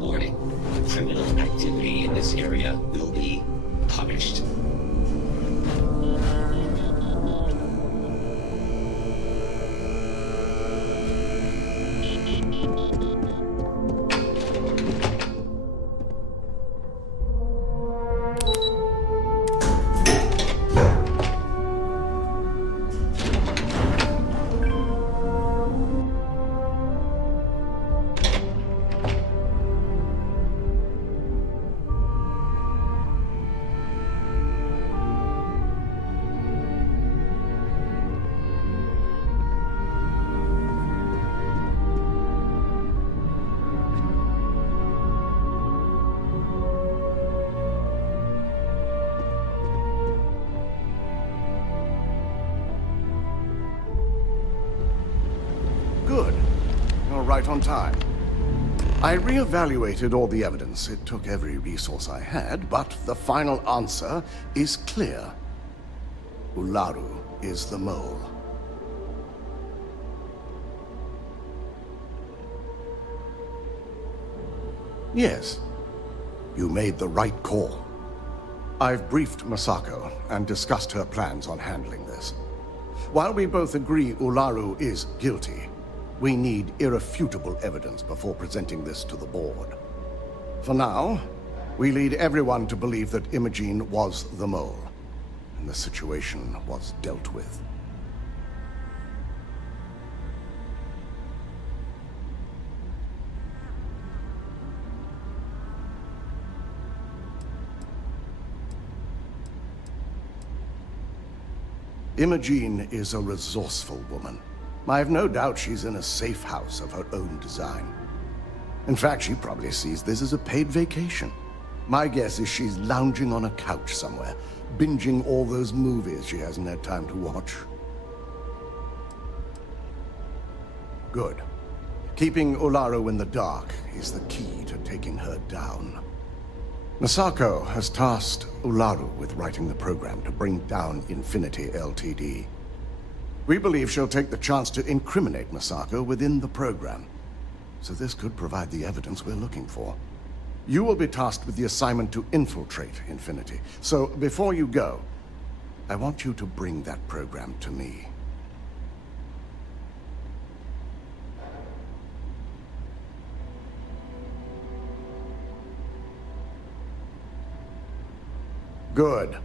Warning. Criminal activity in this area will be punished. Good. You're right on time. I reevaluated all the evidence. It took every resource I had, but the final answer is clear. Ularu is the mole. Yes, you made the right call. I've briefed Masako and discussed her plans on handling this. While we both agree Ularu is guilty, we need irrefutable evidence before presenting this to the board. For now, we lead everyone to believe that Imogene was the mole, and the situation was dealt with. Imogene is a resourceful woman. I have no doubt she's in a safe house of her own design. In fact, she probably sees this as a paid vacation. My guess is she's lounging on a couch somewhere, binging all those movies she hasn't had time to watch. Good. Keeping Ularu in the dark is the key to taking her down. Masako has tasked Ularu with writing the program to bring down Infinity Ltd. We believe she'll take the chance to incriminate Masako within the program, so this could provide the evidence we're looking for. You will be tasked with the assignment to infiltrate Infinity, so before you go, I want you to bring that program to me. Good.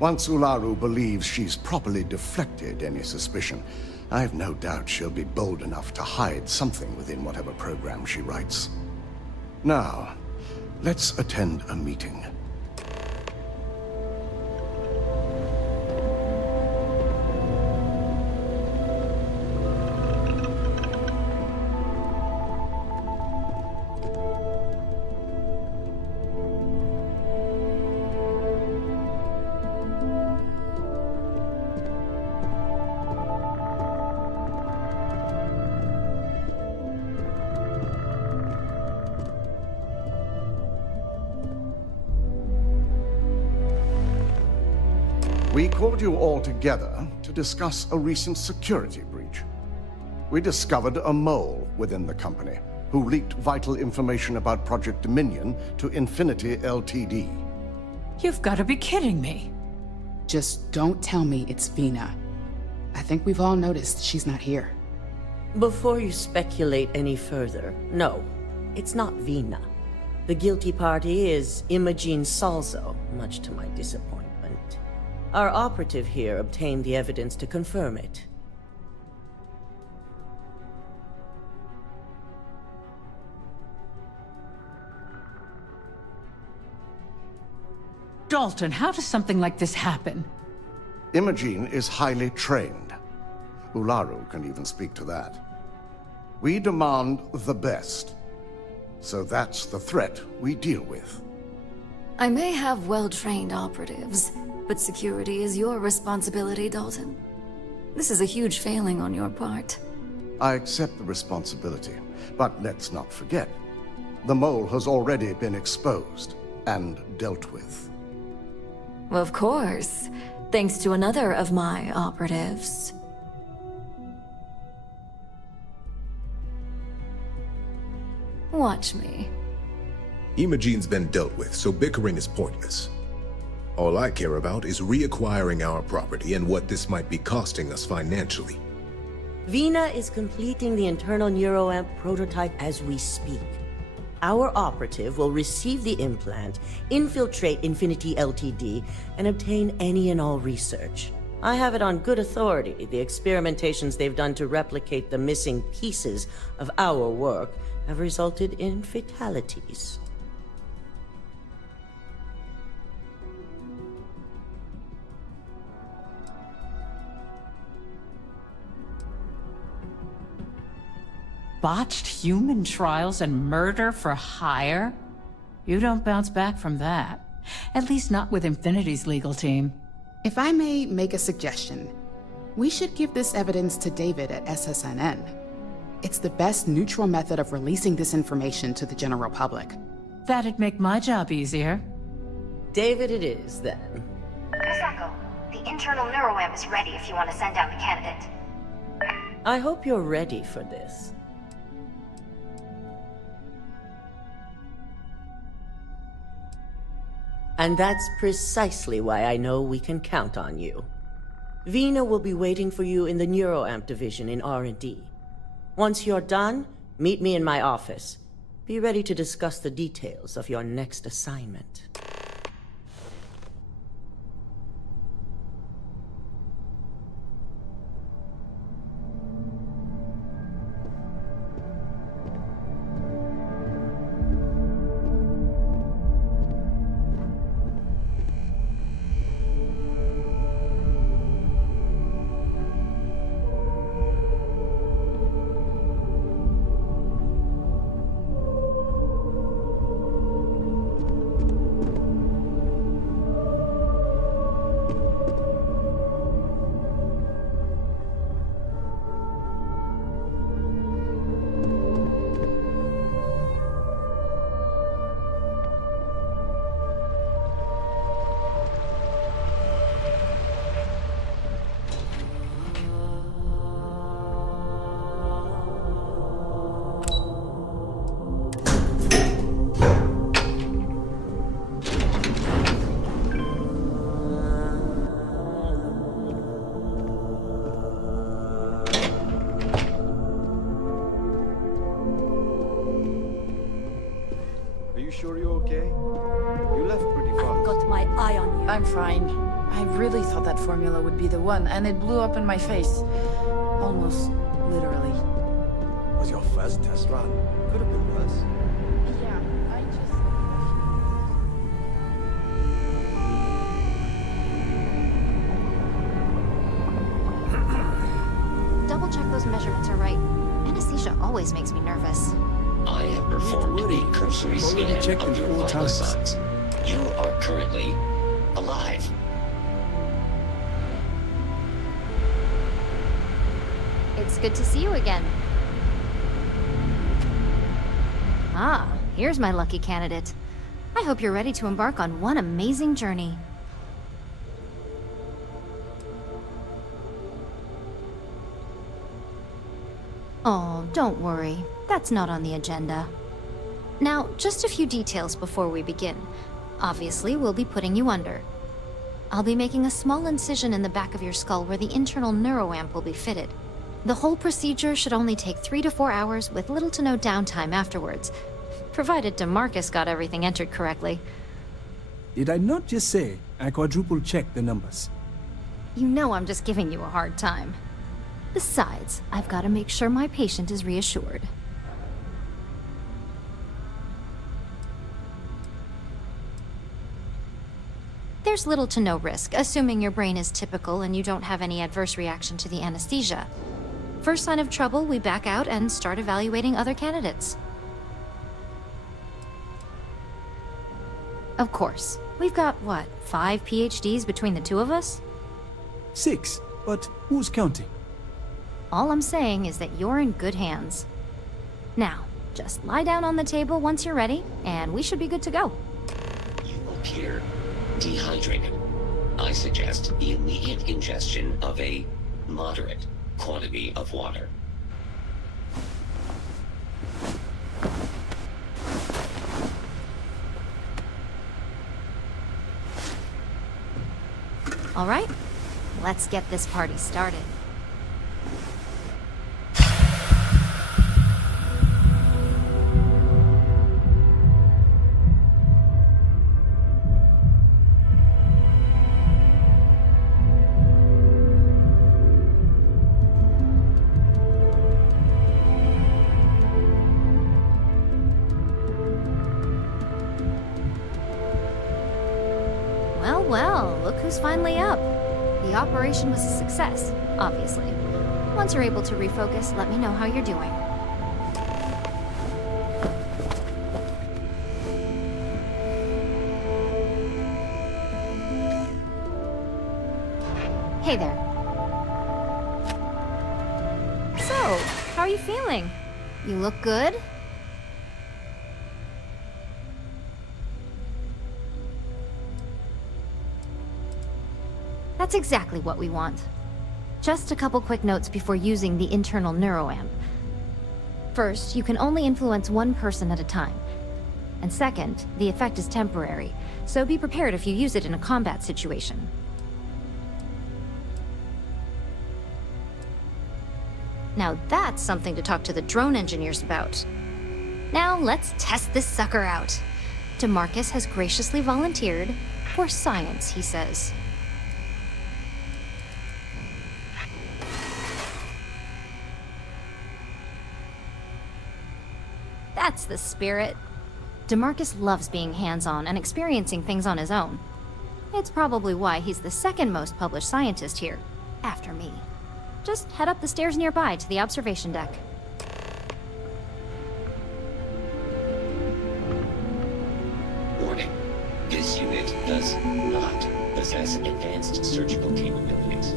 Once Ularu believes she's properly deflected any suspicion, I have no doubt she'll be bold enough to hide something within whatever program she writes. Now, let's attend a meeting. We called you all together to discuss a recent security breach. We discovered a mole within the company who leaked vital information about Project Dominion to Infinity Ltd. You've got to be kidding me. Just don't tell me it's Vina. I think we've all noticed she's not here. Before you speculate any further, no, it's not Vina. The guilty party is Imogene Salzo, much to my disappointment. Our operative here obtained the evidence to confirm it. Dalton, how does something like this happen? Imogene is highly trained. Ularu can even speak to that. We demand the best. So that's the threat we deal with. I may have well-trained operatives, but security is your responsibility, Dalton. This is a huge failing on your part. I accept the responsibility, but let's not forget, the mole has already been exposed and dealt with. Of course, thanks to another of my operatives. Watch me. Imogene's been dealt with, so bickering is pointless. All I care about is reacquiring our property and what this might be costing us financially. Vina is completing the internal neuroamp prototype as we speak. Our operative will receive the implant, infiltrate Infinity Ltd., and obtain any and all research. I have it on good authority. The experimentations they've done to replicate the missing pieces of our work have resulted in fatalities. Botched human trials and murder for hire? You don't bounce back from that. At least not with Infinity's legal team. If I may make a suggestion, we should give this evidence to David at SSNN. It's the best neutral method of releasing this information to the general public. That'd make my job easier. David it is, then. Misako, the internal neuroamp is ready if you want to send out the candidate. I hope you're ready for this. And that's precisely why I know we can count on you. Vina will be waiting for you in the neuroamp division in R&D. Once you're done, meet me in my office. Be ready to discuss the details of your next assignment. Sure you're okay? You left pretty fast. Got my eye on you. I'm fine. I really thought that formula would be the one, and it blew up in my face. Almost literally. Was your first test run? Could have been worse. Yeah, I just... Double check those measurements are right. Anesthesia always makes me nervous. I have performed a cursory scan of your vital signs. You are currently alive. It's good to see you again. Ah, here's my lucky candidate. I hope you're ready to embark on one amazing journey. Oh, don't worry. That's not on the agenda. Now, just a few details before we begin. Obviously, we'll be putting you under. I'll be making a small incision in the back of your skull where the internal neuroamp will be fitted. The whole procedure should only take 3 to 4 hours with little to no downtime afterwards, provided DeMarcus got everything entered correctly. Did I not just say I quadruple-checked the numbers? You know I'm just giving you a hard time. Besides, I've got to make sure my patient is reassured. There's little to no risk, assuming your brain is typical and you don't have any adverse reaction to the anesthesia. First sign of trouble, we back out and start evaluating other candidates. Of course. We've got, what, 5 PhDs between the two of us? 6, but who's counting? All I'm saying is that you're in good hands. Now, just lie down on the table once you're ready, and we should be good to go. You appear dehydrated. I suggest the immediate ingestion of a moderate quantity of water. All right, let's get this party started. Well, look who's finally up. The operation was a success, obviously. Once you're able to refocus, let me know how you're doing. Hey there. So, how are you feeling? You look good? That's exactly what we want. Just a couple quick notes before using the internal neuroamp. First, you can only influence one person at a time. And second, the effect is temporary, so be prepared if you use it in a combat situation. Now that's something to talk to the drone engineers about. Now let's test this sucker out. DeMarcus has graciously volunteered for science, he says. That's the spirit. DeMarcus loves being hands-on and experiencing things on his own. It's probably why he's the second most published scientist here, after me. Just head up the stairs nearby to the observation deck. Warning. This unit does not possess advanced surgical capabilities.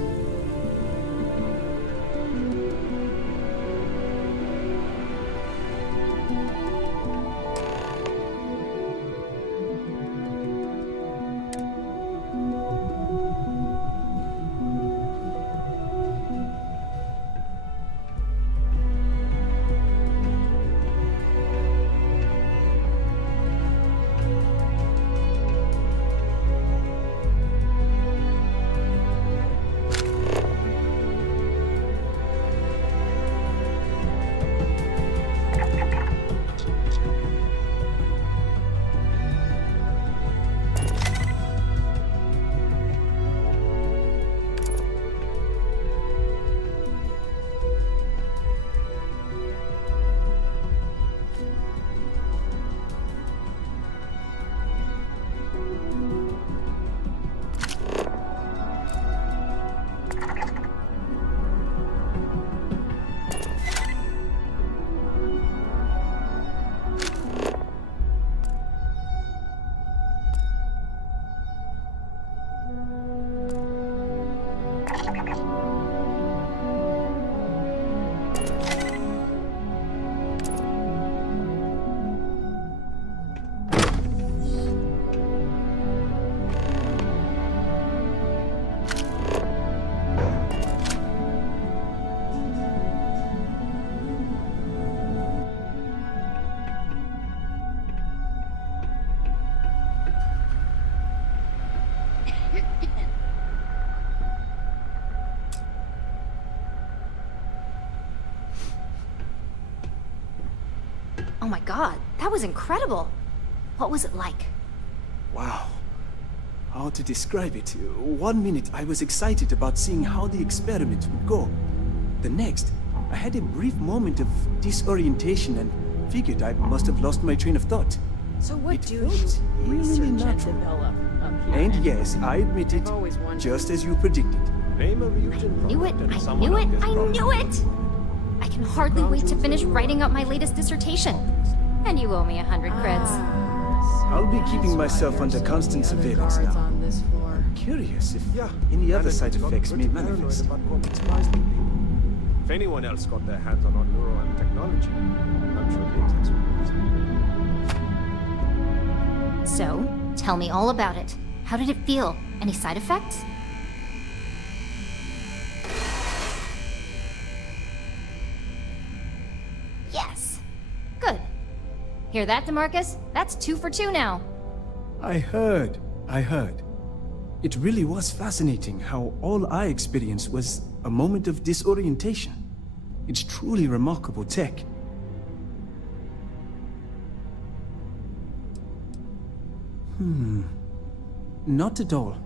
Oh my god, that was incredible! What was it like? Wow. How to describe it? 1 minute I was excited about seeing how the experiment would go. The next, I had a brief moment of disorientation and figured I must have lost my train of thought. So what It do you felt really research and natural. develop up here? And yes, I admit it, I've always wondered. just as you predicted. Name a Ryujin Knew it! product and I someone knew it! up his I product. knew it! I can hardly wait to finish writing up my latest dissertation. And you owe me 100 creds. I'll be keeping myself under constant surveillance now. On this floor. Curious if Yeah, any other and side it got effects may pretty paranoid manifest. about compromised people. If anyone else got their hands on our neuroamp technology, I'm sure the experts would. So, tell me all about it. How did it feel? Any side effects? Yes. Good. Hear that, DeMarcus? That's 2 for 2 now. I heard. It really was fascinating how all I experienced was a moment of disorientation. It's truly remarkable tech. Not at all.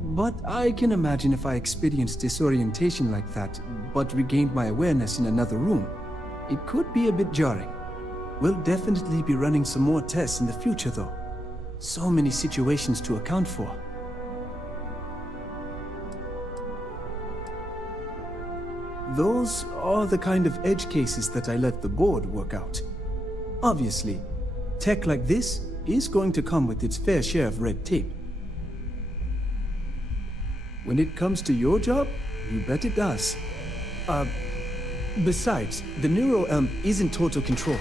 But I can imagine if I experienced disorientation like that, but regained my awareness in another room. It could be a bit jarring. We'll definitely be running some more tests in the future, though. So many situations to account for. Those are the kind of edge cases that I let the board work out. Obviously, tech like this is going to come with its fair share of red tape. When it comes to your job, you bet it does. Besides, the neuroamp is in total control.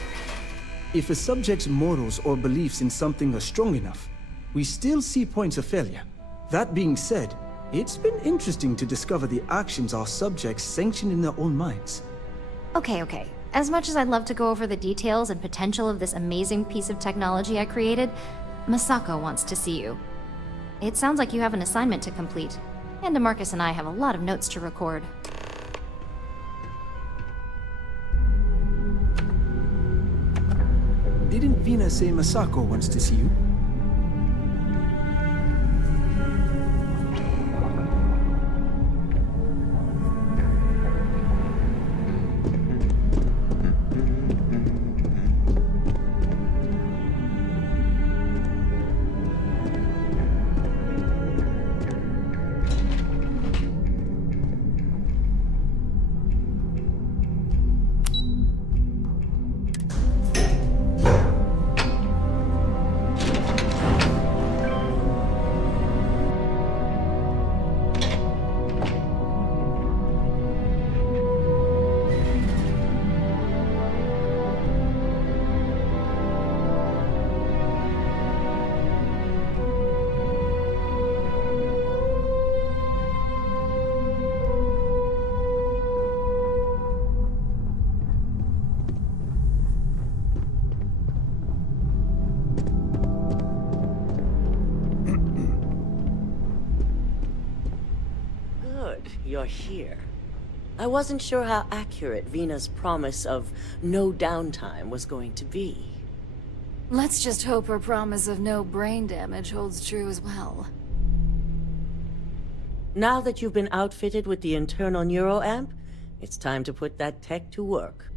If a subject's morals or beliefs in something are strong enough, we still see points of failure. That being said, it's been interesting to discover the actions our subjects sanction in their own minds. Okay. As much as I'd love to go over the details and potential of this amazing piece of technology I created, Masako wants to see you. It sounds like you have an assignment to complete, and DeMarcus and I have a lot of notes to record. Didn't Vina say Masako wants to see you? You're here. I wasn't sure how accurate Vina's promise of no downtime was going to be. Let's just hope her promise of no brain damage holds true as well. Now that you've been outfitted with the internal neuroamp, it's time to put that tech to work.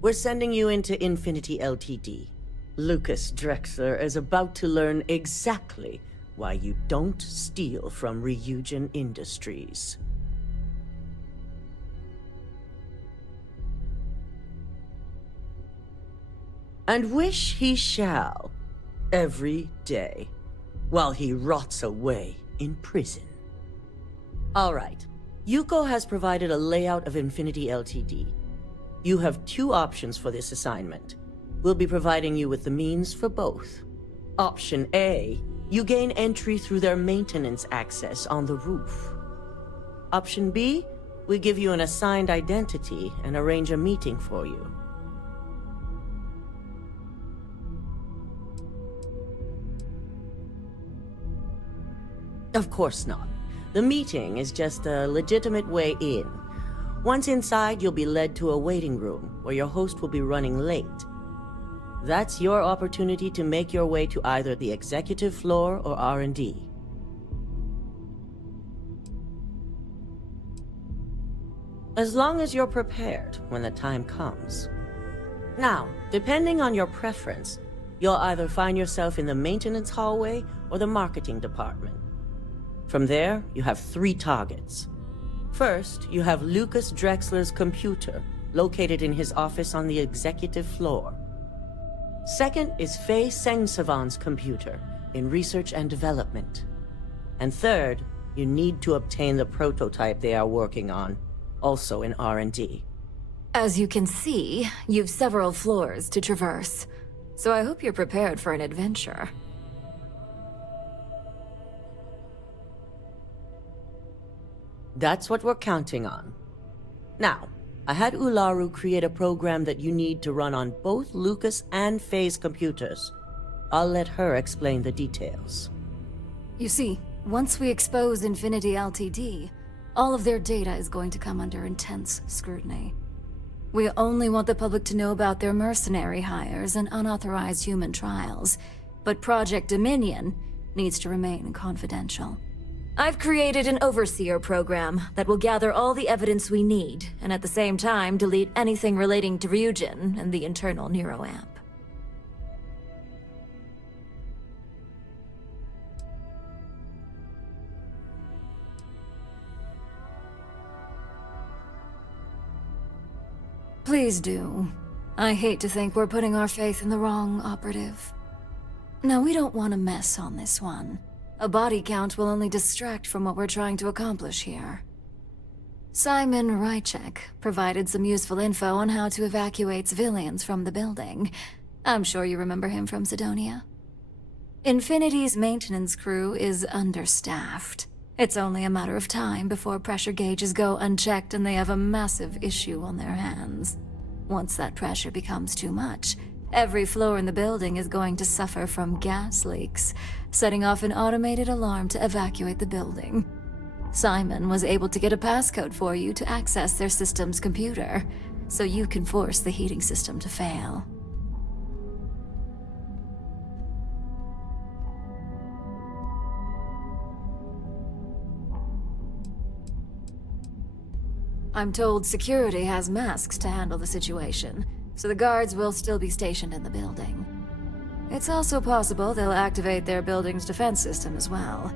We're sending you into Infinity Ltd. Lucas Drexler is about to learn exactly why you don't steal from Ryujin Industries. And wish he shall, every day, while he rots away in prison. All right, Yuko has provided a layout of Infinity Ltd. You have two options for this assignment. We'll be providing you with the means for both. Option A, you gain entry through their maintenance access on the roof. Option B, we give you an assigned identity and arrange a meeting for you. Of course not. The meeting is just a legitimate way in. Once inside, you'll be led to a waiting room where your host will be running late. That's your opportunity to make your way to either the executive floor or R&D. As long as you're prepared when the time comes. Now, depending on your preference, you'll either find yourself in the maintenance hallway or the marketing department. From there, you have 3 targets. First, you have Lucas Drexler's computer, located in his office on the executive floor. Second is Faye Sengsavan's computer, in research and development. And third, you need to obtain the prototype they are working on, also in R&D. As you can see, you've several floors to traverse, so I hope you're prepared for an adventure. That's what we're counting on. Now, I had Ularu create a program that you need to run on both Lucas and Faye's computers. I'll let her explain the details. You see, Once we expose Infinity Ltd., all of their data is going to come under intense scrutiny. We only want the public to know about their mercenary hires and unauthorized human trials, but Project Dominion needs to remain confidential. I've created an overseer program that will gather all the evidence we need, and at the same time delete anything relating to Ryujin and the internal neuroamp. Please do. I hate to think we're putting our faith in the wrong operative. No, we don't want a mess on this one. A body count will only distract from what we're trying to accomplish here. Simon Rychek provided some useful info on how to evacuate civilians from the building. I'm sure you remember him from Sidonia. Infinity's maintenance crew is understaffed. It's only a matter of time before pressure gauges go unchecked and they have a massive issue on their hands. Once that pressure becomes too much, every floor in the building is going to suffer from gas leaks, setting off an automated alarm to evacuate the building. Simon was able to get a passcode for you to access their system's computer, so you can force the heating system to fail. I'm told security has masks to handle the situation, so the guards will still be stationed in the building. It's also possible they'll activate their building's defense system as well.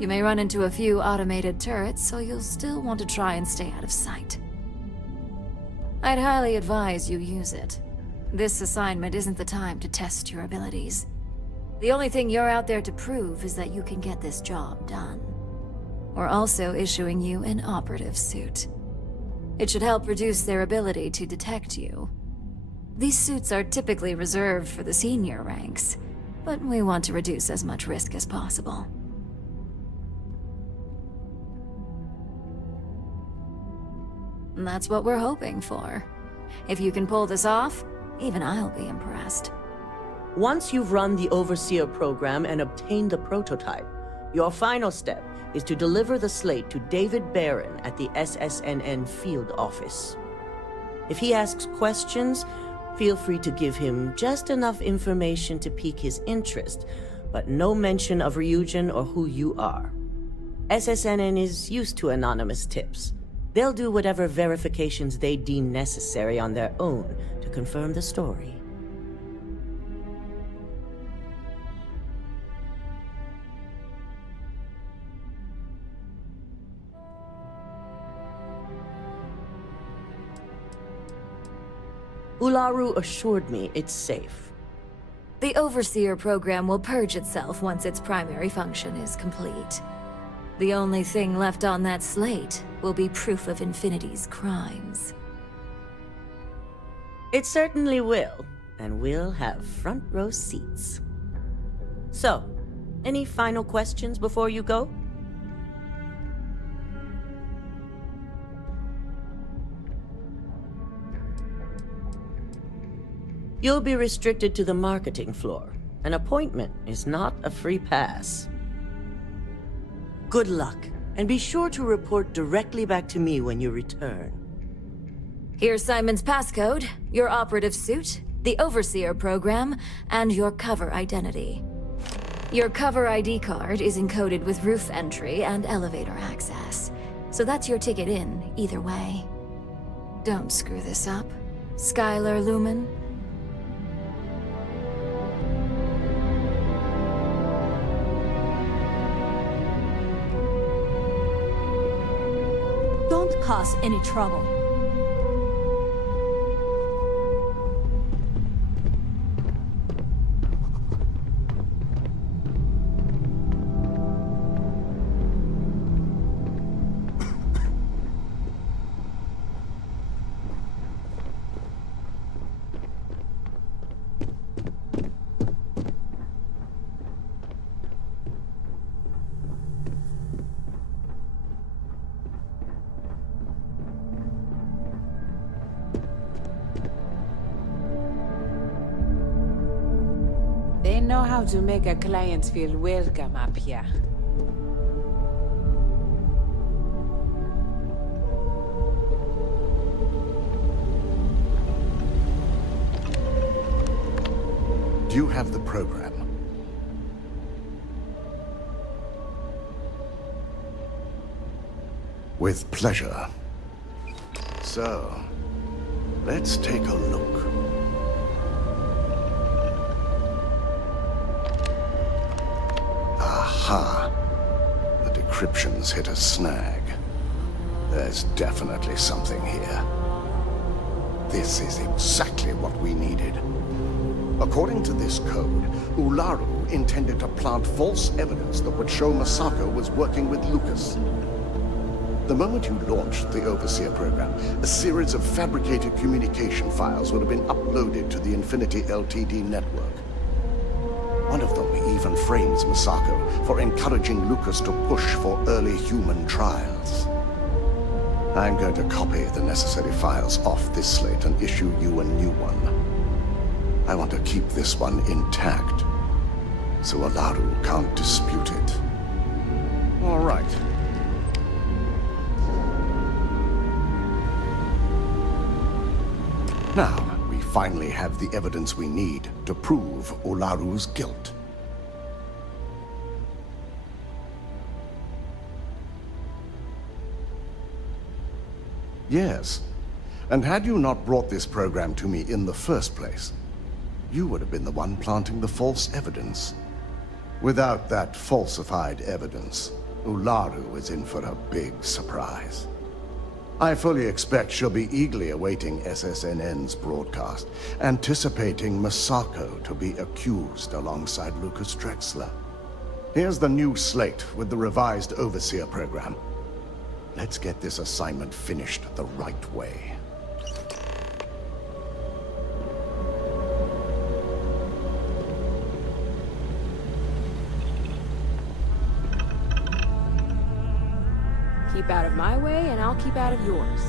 You may run into a few automated turrets, so you'll still want to try and stay out of sight. I'd highly advise you use it. This assignment isn't the time to test your abilities. The only thing you're out there to prove is that you can get this job done. We're also issuing you an operative suit. It should help reduce their ability to detect you. These suits are typically reserved for the senior ranks, but we want to reduce as much risk as possible. And that's what we're hoping for. If you can pull this off, even I'll be impressed. Once you've run the Overseer program and obtained the prototype, your final step is to deliver the slate to David Barron at the SSNN field office. If he asks questions, feel free to give him just enough information to pique his interest, but no mention of Ryujin or who you are. SSNN is used to anonymous tips. They'll do whatever verifications they deem necessary on their own to confirm the story. Ularu assured me it's safe. The Overseer program will purge itself once its primary function is complete. The only thing left on that slate will be proof of Infinity's crimes. It certainly will, and we'll have front row seats. So, any final questions before you go? You'll be restricted to the marketing floor. An appointment is not a free pass. Good luck, and be sure to report directly back to me when you return. Here's Simon's passcode, your operative suit, the Overseer program, and your cover identity. Your cover ID card is encoded with roof entry and elevator access, so that's your ticket in, either way. Don't screw this up, Skylar Lumen. Don't cause any trouble. They know how to make a client feel welcome up here. Do you have the program? With pleasure. So, let's take a look. Aha! The decryptions hit a snag. There's definitely something here. This is exactly what we needed. According to this code, Ularu intended to plant false evidence that would show Masako was working with Lucas. The moment you launched the Overseer program, a series of fabricated communication files would have been uploaded to the Infinity Ltd network. One of them even frames Masako for encouraging Lucas to push for early human trials. I'm going to copy the necessary files off this slate and issue you a new one. I want to keep this one intact, so Ularu can't dispute it. All right. Now, we finally have the evidence we need to prove Ularu's guilt. Yes, and had you not brought this program to me in the first place, you would have been the one planting the false evidence. Without that falsified evidence, Ularu is in for a big surprise. I fully expect she'll be eagerly awaiting SSNN's broadcast, anticipating Masako to be accused alongside Lucas Drexler. Here's the new slate with the revised Overseer program. Let's get this assignment finished the right way. Keep out of my way, and I'll keep out of yours.